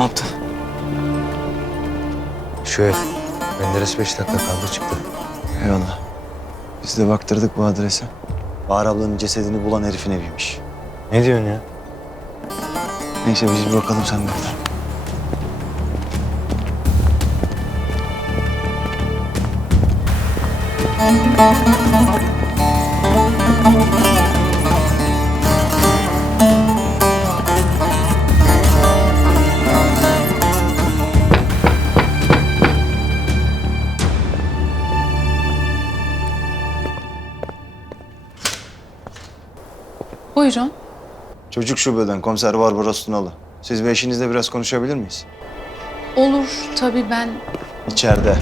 Ne yaptı? Şu ev. Menderes beş dakika kaldı çıktı. Eyvallah. Biz de baktırdık bu adrese. Bahar ablanın cesedini bulan herifin eviymiş. Ne diyorsun ya? Neyse biz bir bakalım sen bekle. Thank you. Buyurun. Çocuk şubeden komiser Barbaros Tunalı. Siz ve eşinizle biraz konuşabilir miyiz? Olur tabii ben İçeride.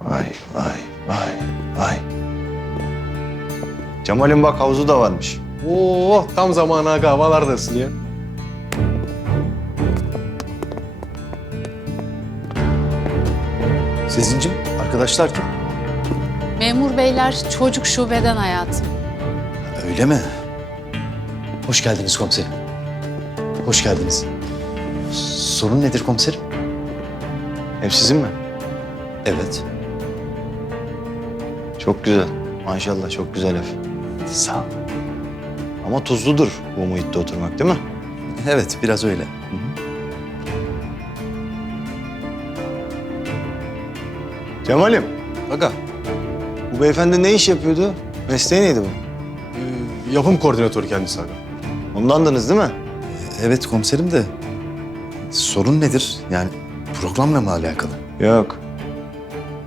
Vay vay vay vay. Cemal'in bak havuzu da varmış. Oo tam zamanı aga havalardasın ya. Sezincim, arkadaşlar kim? memur beyler çocuk şubeden hayatım. Öyle mi? Hoş geldiniz komiserim. Hoş geldiniz. Sorun nedir komiserim? Ev sizin mi? Evet. Çok güzel. Maşallah çok güzel ev. Sağ ol. Ama tuzludur bu muhitte oturmak değil mi? Evet, biraz öyle. Cemal'im Aga bu beyefendi ne iş yapıyordu? Mesleği neydi bu? e, yapım koordinatörü kendisi aga. Onlandınız değil mi? Evet komiserim de sorun nedir? Yani programla mı alakalı? Yok.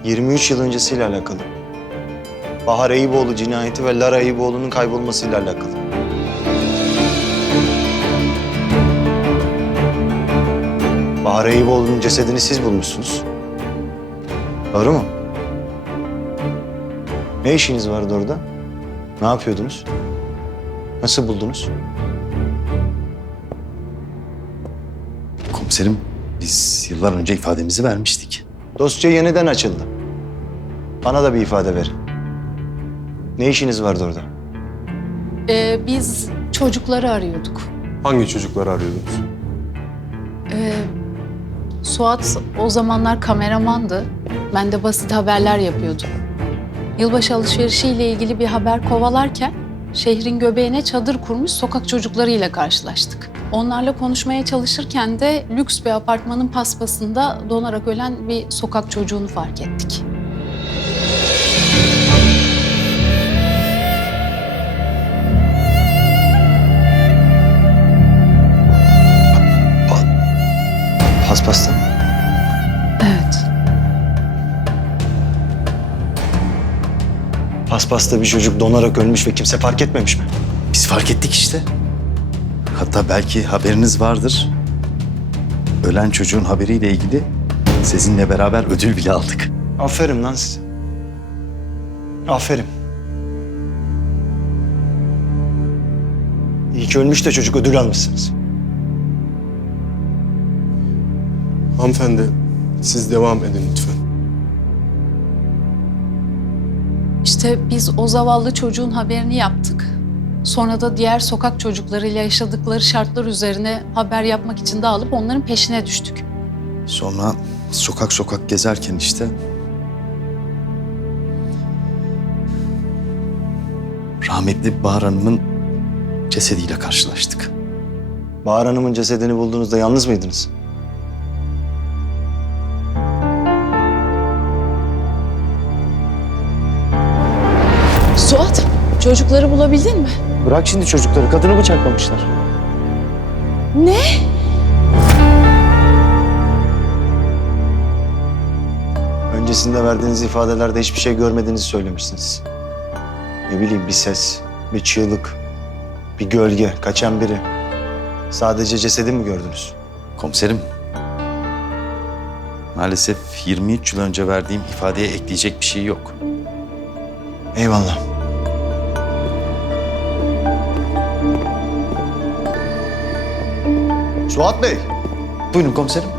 23 yıl öncesiyle alakalı. Bahar Eyüboğlu cinayeti ve Lara Eyüboğlu'nun kaybolmasıyla alakalı. Bahar Eyüboğlu'nun cesedini siz bulmuşsunuz. Doğru mu? Ne işiniz vardı orada? Ne yapıyordunuz? Nasıl buldunuz? Komiserim, biz yıllar önce ifademizi vermiştik. Dosya yeniden açıldı. Bana da bir ifade verin. Ne işiniz vardı orada? Ee, biz çocukları arıyorduk. Hangi çocukları arıyordunuz? Ee, Suat o zamanlar kameramandı. Ben de basit haberler yapıyordum. Yılbaşı alışverişiyle ilgili bir haber kovalarken şehrin göbeğine çadır kurmuş sokak çocuklarıyla karşılaştık. Onlarla konuşmaya çalışırken de lüks bir apartmanın paspasında donarak ölen bir sokak çocuğunu fark ettik. Paspasta mı? Paspasta bir çocuk donarak ölmüş ve kimse fark etmemiş mi? Biz fark ettik işte. Hatta belki haberiniz vardır. Ölen çocuğun haberiyle ilgili sizinle beraber ödül bile aldık. Aferin lan size. Aferin. İyi ki ölmüş de çocuk ödül almışsınız. Hanımefendi siz devam edin lütfen. İşte biz o zavallı çocuğun haberini yaptık. Sonra da diğer sokak çocuklarıyla yaşadıkları şartlar üzerine haber yapmak için dağılıp onların peşine düştük. Sonra sokak sokak gezerken işte... Rahmetli Bahar Hanım'ın cesediyle karşılaştık. Bahar Hanım'ın cesedini bulduğunuzda yalnız mıydınız? Çocukları bulabildin mi? Bırak şimdi çocukları. Kadını bıçaklamışlar. Ne? Öncesinde verdiğiniz ifadelerde hiçbir şey görmediğinizi söylemişsiniz. Ne bileyim bir ses, bir çığlık, bir gölge, kaçan biri. Sadece cesedi mi gördünüz? Komiserim, maalesef 23 yıl önce verdiğim ifadeye ekleyecek bir şey yok. Eyvallah. Suat Bey. Buyurun komiserim.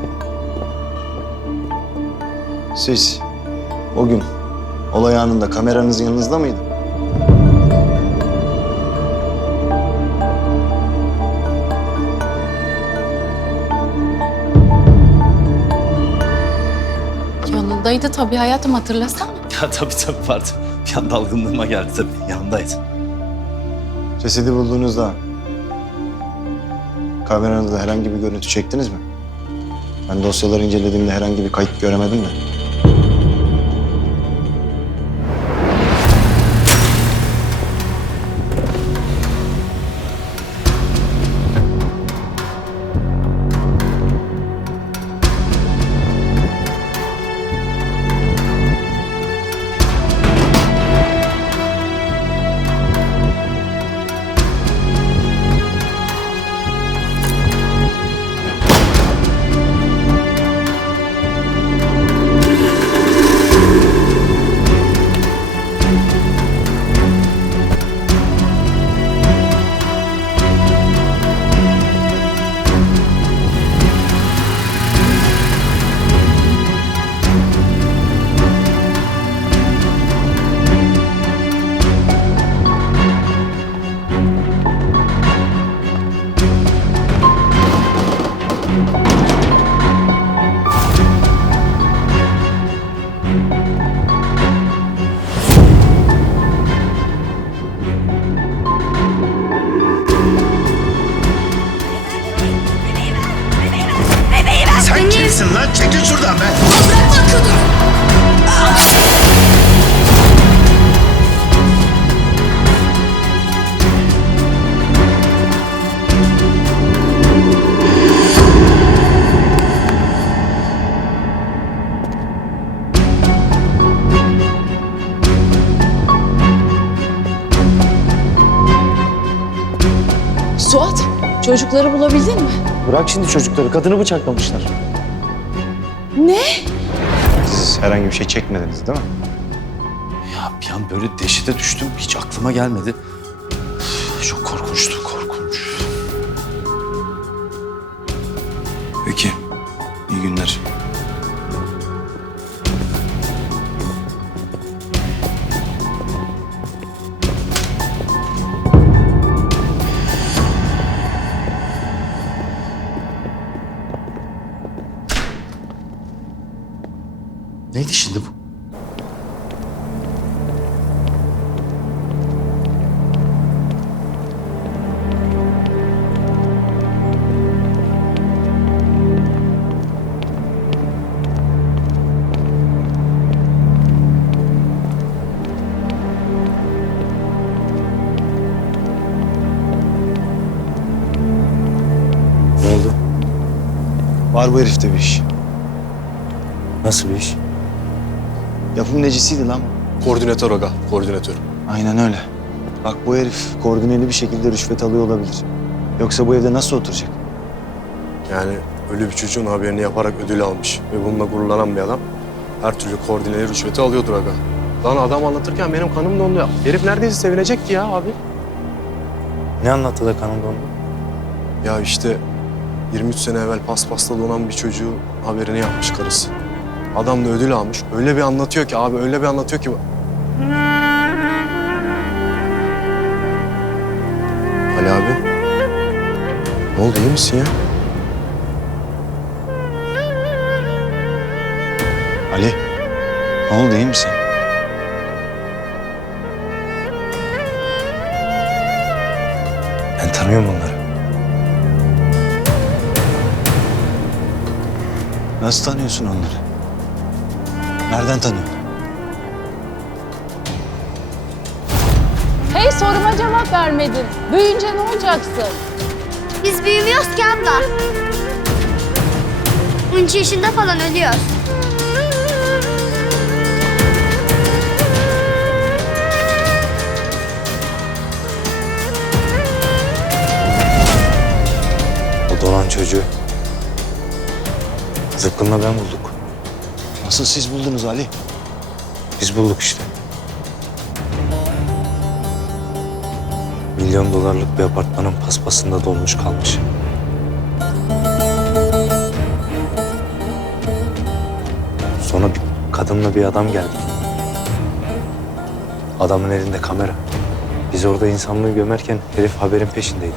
Siz o gün olay anında kameranız yanınızda mıydı? Yanındaydı tabii hayatım hatırlasana. Ya tabii tabii pardon. Bir anda algınlığıma geldi tabii. Yanındaydı. Cesedi bulduğunuzda kamerada da herhangi bir görüntü çektiniz mi? Ben dosyaları incelediğimde herhangi bir kayıt göremedim de. Çocukları bulabildin mi? Bırak şimdi çocukları. Kadını bıçaklamışlar. Ne? Siz herhangi bir şey çekmediniz değil mi? Ya bir an böyle dehşete düştüm. Hiç aklıma gelmedi. Çok korkunçtu, korkunç. Peki. İyi günler. Var bu herifte bir iş. Nasıl bir iş? Yapım necisiydi lan bu. Koordinatör aga, koordinatör. Aynen öyle. Bak bu herif koordineli bir şekilde rüşvet alıyor olabilir. Yoksa bu evde nasıl oturacak? Yani ölü bir çocuğun haberini yaparak ödül almış ve bununla gururlanan bir adam her türlü koordineli rüşveti alıyordur aga. Lan adam anlatırken benim kanım dondu ya. Herif neredeyse sevinecekti ya abi. Ne anlattı da kanın dondu? Ya işte 23 sene evvel paspasta donan bir çocuğu haberini yapmış karısı. Adam da ödül almış. Öyle bir anlatıyor ki abi öyle bir anlatıyor ki. Ali abi. Ne oldu iyi misin ya? Ali. Ne oldu iyi misin? Ben tanıyorum bunları. Nasıl tanıyorsun onları? Nereden tanıyorsun? Hey soruma cevap vermedin. Büyüyünce ne olacaksın? Biz büyümüyoruz ki abla. 13 yaşında falan ölüyoruz. O dolan çocuğu. Zıpkınla ben bulduk. Nasıl siz buldunuz Ali? Biz bulduk işte. Milyon dolarlık bir apartmanın paspasında dolmuş kalmış. Sonra bir kadınla bir adam geldi. Adamın elinde kamera. Biz orada insanlığı gömerken herif haberin peşindeydi.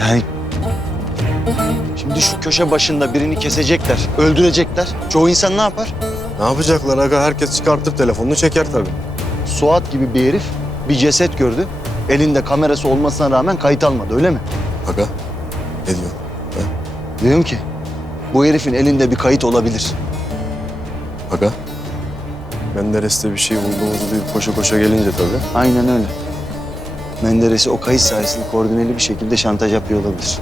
Yani şimdi şu köşe başında birini kesecekler, öldürecekler. Çoğu insan ne yapar? Ne yapacaklar aga? Herkes çıkartıp telefonunu çeker tabii. Suat gibi bir herif bir ceset gördü. Elinde kamerası olmasına rağmen kayıt almadı öyle mi? Aga ne diyorsun? Diyorum ki bu herifin elinde bir kayıt olabilir. Aga Menderes'te bir şey bulduğumuzu duyup koşa koşa gelince tabii. Aynen öyle. Menderes'i o kayıt sayesinde koordineli bir şekilde şantaj yapıyor olabilir.